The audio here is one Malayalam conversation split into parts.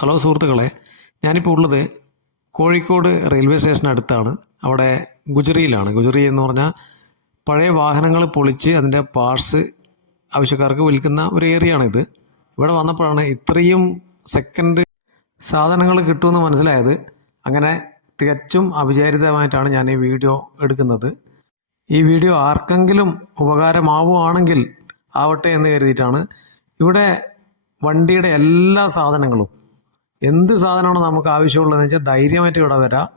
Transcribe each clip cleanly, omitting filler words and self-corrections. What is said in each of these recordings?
ഹലോ സുഹൃത്തുക്കളെ, ഞാനിപ്പോൾ ഉള്ളത് കോഴിക്കോട് റെയിൽവേ സ്റ്റേഷനടുത്താണ്. അവിടെ ഗുജറിയിലാണ്. ഗുജറി എന്ന് പറഞ്ഞാൽ പഴയ വാഹനങ്ങൾ പൊളിച്ച് അതിൻ്റെ പാർട്സ് ആവശ്യക്കാർക്ക് വിൽക്കുന്ന ഒരു ഏരിയയാണിത്. ഇവിടെ വന്നപ്പോഴാണ് ഇത്രയും സെക്കൻഡ് സാധനങ്ങൾ കിട്ടുമെന്ന് മനസ്സിലായത്. അങ്ങനെ തികച്ചും അവിചാരിതമായിട്ടാണ് ഞാൻ ഈ വീഡിയോ എടുക്കുന്നത്. ഈ വീഡിയോ ആർക്കെങ്കിലും ഉപകാരമാവുകയാണെങ്കിൽ ആവട്ടെ എന്ന് കരുതിയിട്ടാണ്. ഇവിടെ വണ്ടിയുടെ എല്ലാ സാധനങ്ങളും, എന്ത് സാധനമാണ് നമുക്ക് ആവശ്യമുള്ളതെന്ന് വെച്ചാൽ ധൈര്യമായിട്ട് ഇവിടെ വരാം.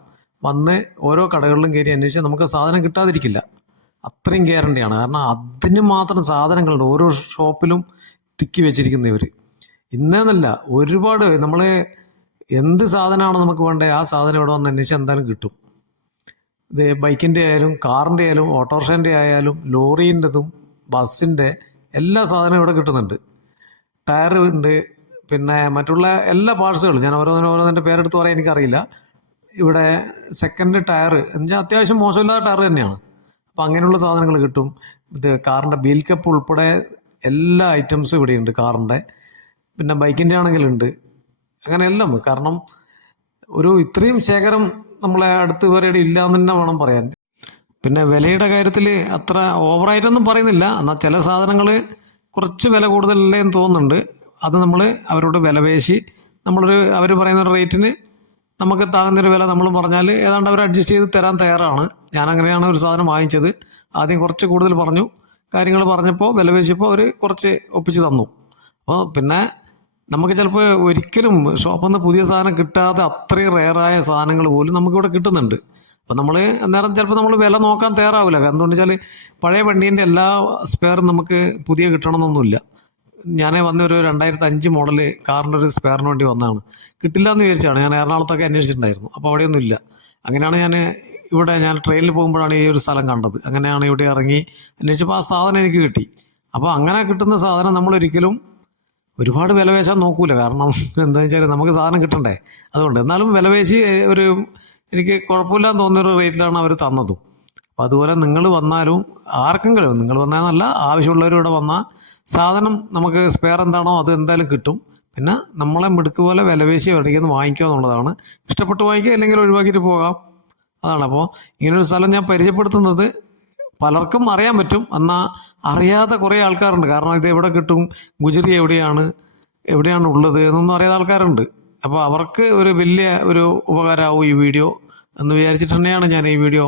വന്ന് ഓരോ കടകളിലും കയറി അന്വേഷിച്ചാൽ നമുക്ക് സാധനം കിട്ടാതിരിക്കില്ല. അത്രയും ഗ്യാരണ്ടിയാണ്. കാരണം അതിന് മാത്രം സാധനങ്ങളുണ്ട് ഓരോ ഷോപ്പിലും തിക്കി വെച്ചിരിക്കുന്നവർ. ഇന്നേന്നല്ല, ഒരുപാട് നമ്മൾ എന്ത് സാധനമാണ് നമുക്ക് വേണ്ടത് ആ സാധനം ഇവിടെ വന്ന് അന്വേഷിച്ചാൽ എന്തായാലും കിട്ടും. ഇത് ബൈക്കിൻ്റെ ആയാലും കാറിൻ്റെ ആയാലും ഓട്ടോറിക്ഷേൻ്റെ ആയാലും ലോറീൻ്റെതും ബസ്സിൻ്റെ എല്ലാ സാധനവും ഇവിടെ കിട്ടുന്നുണ്ട്. ടയർ ഉണ്ട്, പിന്നെ മറ്റുള്ള എല്ലാ പാർട്സുകളും. ഞാൻ ഓരോന്നിൻ്റെ പേരെടുത്ത് പറയാൻ എനിക്കറിയില്ല. ഇവിടെ സെക്കൻഡ് ടയർ എന്നുവെച്ചാൽ അത്യാവശ്യം മോശമില്ലാത്ത ടയർ തന്നെയാണ്. അപ്പോൾ അങ്ങനെയുള്ള സാധനങ്ങൾ കിട്ടും. ഇത് കാറിൻ്റെ വീൽ കപ്പ് ഉൾപ്പെടെ എല്ലാ ഐറ്റംസും ഇവിടെയുണ്ട് കാറിൻ്റെ. പിന്നെ ബൈക്കിൻ്റെ ആണെങ്കിലുണ്ട്. അങ്ങനെ എല്ലാം. കാരണം ഒരു ഇത്രയും ശേഖരം നമ്മളെ അടുത്ത് വരെ ഇല്ല എന്ന് തന്നെ വേണം പറയാൻ. പിന്നെ വിലയുടെ കാര്യത്തിൽ അത്ര ഓവറായിട്ടൊന്നും പറയുന്നില്ല. എന്നാൽ ചില സാധനങ്ങൾ കുറച്ച് വില കൂടുതലല്ലേ എന്ന് തോന്നുന്നുണ്ട്. അത് നമ്മൾ അവരോട് വില പേശി അവർ പറയുന്ന ഒരു റേറ്റിന് നമുക്ക് താങ്ങുന്നൊരു വില നമ്മൾ പറഞ്ഞാൽ ഏതാണ്ട് അവർ അഡ്ജസ്റ്റ് ചെയ്ത് തരാൻ തയ്യാറാണ്. ഞാൻ അങ്ങനെയാണ് ഒരു സാധനം വാങ്ങിച്ചത്. ആദ്യം കുറച്ച് കൂടുതൽ പറഞ്ഞു. കാര്യങ്ങൾ പറഞ്ഞപ്പോൾ വില പേശിയപ്പോൾ അവർ കുറച്ച് ഒപ്പിച്ച് തന്നു. അപ്പോൾ പിന്നെ നമുക്ക് ചിലപ്പോൾ ഒരിക്കലും ഷോപ്പിൽ നിന്ന് പുതിയ സാധനം കിട്ടാതെ അത്രയും റെയറായ സാധനങ്ങൾ പോലും നമുക്കിവിടെ കിട്ടുന്നുണ്ട്. അപ്പം നമ്മൾ അന്നേരം ചിലപ്പോൾ നമ്മൾ വില നോക്കാൻ തയ്യാറാവില്ല. എന്തുകൊണ്ട് വെച്ചാൽ പഴയ വണ്ടീൻ്റെ എല്ലാ സ്പെയറും നമുക്ക് പുതിയ കിട്ടണമെന്നൊന്നുമില്ല. ഞാൻ വന്നൊരു 2005 മോഡൽ കാറിൻ്റെ ഒരു സ്പെയറിന് വേണ്ടി വന്നതാണ്. കിട്ടില്ല എന്ന് വിചാരിച്ചാണ്. ഞാൻ എറണാകുളത്തൊക്കെ അന്വേഷിച്ചിട്ടുണ്ടായിരുന്നു. അപ്പോൾ അവിടെയൊന്നും ഇല്ല. അങ്ങനെയാണ് ഞാൻ ട്രെയിനിൽ പോകുമ്പോഴാണ് ഈ ഒരു സ്ഥലം കണ്ടത്. അങ്ങനെയാണ് ഇവിടെ ഇറങ്ങി അന്വേഷിച്ചപ്പോൾ ആ സാധനം എനിക്ക് കിട്ടി. അപ്പോൾ അങ്ങനെ കിട്ടുന്ന സാധനം നമ്മളൊരിക്കലും ഒരുപാട് വില പേശാൻ നോക്കൂല. കാരണം എന്താണെന്ന് വെച്ചാൽ നമുക്ക് സാധനം കിട്ടണ്ടേ. അതുകൊണ്ട് എന്നാലും വില പേശി എനിക്ക് കുഴപ്പമില്ലാന്ന് തോന്നിയൊരു റേറ്റിലാണ് അവർ തന്നതും. അപ്പോൾ അതുപോലെ നിങ്ങൾ വന്നാലും ആർക്കെങ്കിലും, നിങ്ങൾ വന്നാലല്ല, ആവശ്യമുള്ളവർ ഇവിടെ വന്നാൽ സാധനം നമുക്ക് സ്പെയർ എന്താണോ അത് എന്തായാലും കിട്ടും. പിന്നെ നമ്മളെ മിടുക്ക് പോലെ വിലപേശി എവിടേക്ക് നിന്ന് വാങ്ങിക്കുക എന്നുള്ളതാണ്. ഇഷ്ടപ്പെട്ട് വാങ്ങിക്കുക, അല്ലെങ്കിൽ ഒഴിവാക്കിയിട്ട് പോകാം. അതാണ്. അപ്പോൾ ഇങ്ങനൊരു സ്ഥലം ഞാൻ പരിചയപ്പെടുത്തുന്നത് പലർക്കും അറിയാൻ പറ്റും, എന്നാൽ അറിയാതെ കുറേ ആൾക്കാരുണ്ട്. കാരണം ഇത് എവിടെ കിട്ടും, ഗുജറി എവിടെയാണ് ഉള്ളത് എന്നൊന്നും അറിയാത്ത ആൾക്കാരുണ്ട്. അപ്പോൾ അവർക്ക് ഒരു വലിയ ഒരു ഉപകാരമാവും ഈ വീഡിയോ എന്ന് വിചാരിച്ചിട്ട് തന്നെയാണ് ഞാൻ ഈ വീഡിയോ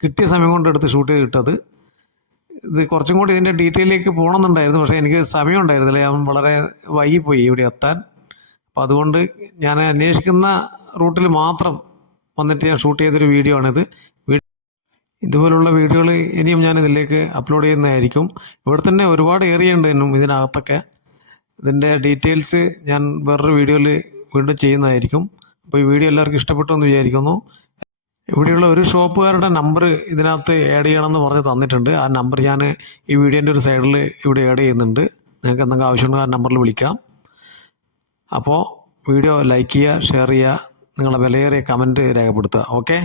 കിട്ടിയ സമയം കൊണ്ട് എടുത്ത് ഷൂട്ട് ചെയ്തിട്ടത്. ഇത് കുറച്ചും കൂടി ഇതിൻ്റെ ഡീറ്റെയിലേക്ക് പോകണമെന്നുണ്ടായിരുന്നു. പക്ഷേ എനിക്ക് സമയം ഉണ്ടായിരുന്നില്ല. ഞാൻ വളരെ വൈകിപ്പോയി ഇവിടെ എത്താൻ. അപ്പോൾ അതുകൊണ്ട് ഞാൻ അന്വേഷിക്കുന്ന റൂട്ടിൽ മാത്രം വന്നിട്ട് ഞാൻ ഷൂട്ട് ചെയ്തൊരു വീഡിയോ ആണിത്. ഇതുപോലുള്ള വീഡിയോകൾ ഇനിയും ഞാൻ ഇതിലേക്ക് അപ്ലോഡ് ചെയ്യുന്നതായിരിക്കും. ഇവിടെ തന്നെ ഒരുപാട് ഏരിയ ഉണ്ട് ഇതിനകത്തൊക്കെ. ഇതിൻ്റെ ഡീറ്റെയിൽസ് ഞാൻ വേറൊരു വീഡിയോയിൽ വീണ്ടും ചെയ്യുന്നതായിരിക്കും. അപ്പോൾ ഈ വീഡിയോ എല്ലാവർക്കും ഇഷ്ടപ്പെട്ടു എന്ന് വിചാരിക്കുന്നു. ഇവിടെയുള്ള ഒരു ഷോപ്പുകാരുടെ നമ്പർ ഇതിനകത്ത് ആഡ് ചെയ്യണമെന്ന് പറഞ്ഞ് തന്നിട്ടുണ്ട്. ആ നമ്പർ ഞാൻ ഈ വീഡിയോൻ്റെ ഒരു സൈഡിൽ ഇവിടെ ആഡ് ചെയ്യുന്നുണ്ട്. നിങ്ങൾക്ക് എന്തെങ്കിലും ആവശ്യമുണ്ടെങ്കിൽ ആ നമ്പറിൽ വിളിക്കാം. അപ്പോൾ വീഡിയോ ലൈക്ക് ചെയ്യുക, ഷെയർ ചെയ്യുക, നിങ്ങളുടെ വിലയേറിയ കമൻറ്റ് രേഖപ്പെടുത്തുക. ഓക്കെ.